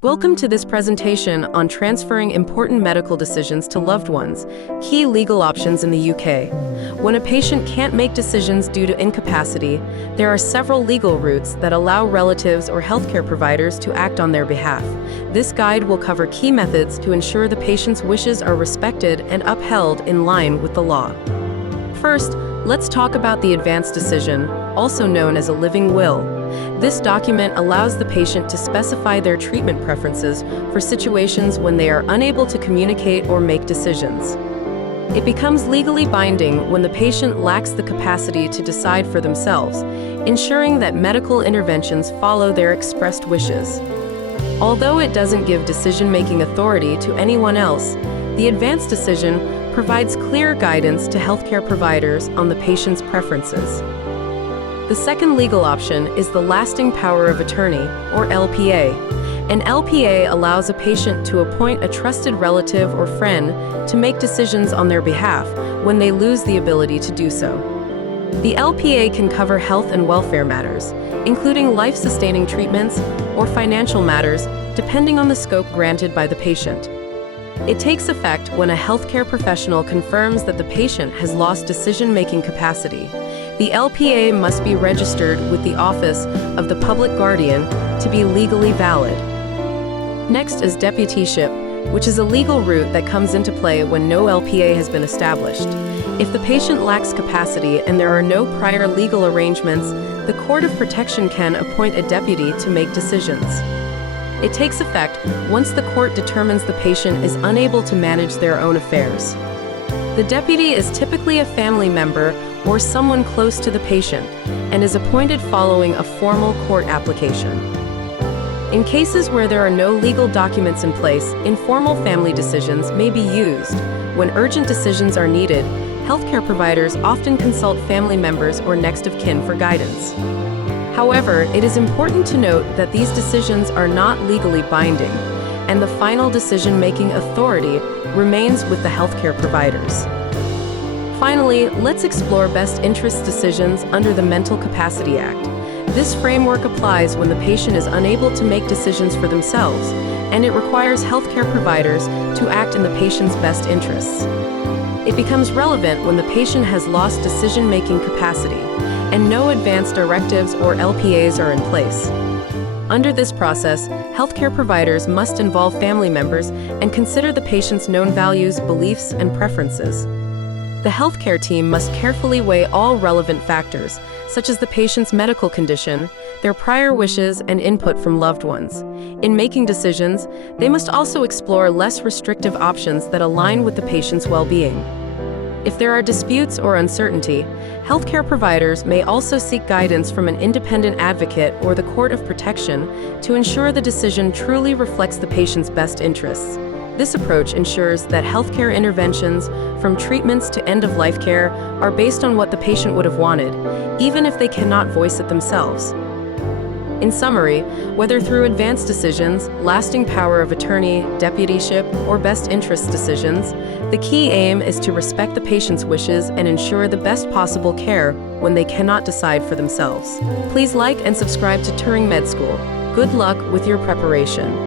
Welcome to this presentation on transferring important medical decisions to loved ones, key legal options in the UK. When a patient can't make decisions due to incapacity, there are several legal routes that allow relatives or healthcare providers to act on their behalf. This guide will cover key methods to ensure the patient's wishes are respected and upheld in line with the law. First, let's talk about the advance decision, also known as a living will. This document allows the patient to specify their treatment preferences for situations when they are unable to communicate or make decisions. It becomes legally binding when the patient lacks the capacity to decide for themselves, ensuring that medical interventions follow their expressed wishes. Although it doesn't give decision-making authority to anyone else, the advance decision provides clear guidance to healthcare providers on the patient's preferences. The second legal option is the lasting power of attorney, or LPA. An LPA allows a patient to appoint a trusted relative or friend to make decisions on their behalf when they lose the ability to do so. The LPA can cover health and welfare matters, including life-sustaining treatments or financial matters, depending on the scope granted by the patient. It takes effect when a healthcare professional confirms that the patient has lost decision-making capacity. The LPA must be registered with the Office of the Public Guardian to be legally valid. Next is deputyship, which is a legal route that comes into play when no LPA has been established. If the patient lacks capacity and there are no prior legal arrangements, the Court of Protection can appoint a deputy to make decisions. It takes effect once the court determines the patient is unable to manage their own affairs. The deputy is typically a family member or someone close to the patient and is appointed following a formal court application. In cases where there are no legal documents in place, informal family decisions may be used. When urgent decisions are needed, healthcare providers often consult family members or next of kin for guidance. However, it is important to note that these decisions are not legally binding, and the final decision-making authority remains with the healthcare providers. Finally, let's explore best interest decisions under the Mental Capacity Act. This framework applies when the patient is unable to make decisions for themselves, and it requires healthcare providers to act in the patient's best interests. It becomes relevant when the patient has lost decision-making capacity, and no advance directives or LPAs are in place. Under this process, healthcare providers must involve family members and consider the patient's known values, beliefs, and preferences. The healthcare team must carefully weigh all relevant factors, such as the patient's medical condition, their prior wishes, and input from loved ones. In making decisions, they must also explore less restrictive options that align with the patient's well-being. If there are disputes or uncertainty, healthcare providers may also seek guidance from an independent advocate or the Court of Protection to ensure the decision truly reflects the patient's best interests. This approach ensures that healthcare interventions, from treatments to end-of-life care, are based on what the patient would have wanted, even if they cannot voice it themselves. In summary, whether through advance decisions, lasting power of attorney, deputyship, or best interest decisions, the key aim is to respect the patient's wishes and ensure the best possible care when they cannot decide for themselves. Please like and subscribe to TuringMedSchool. Good luck with your preparation.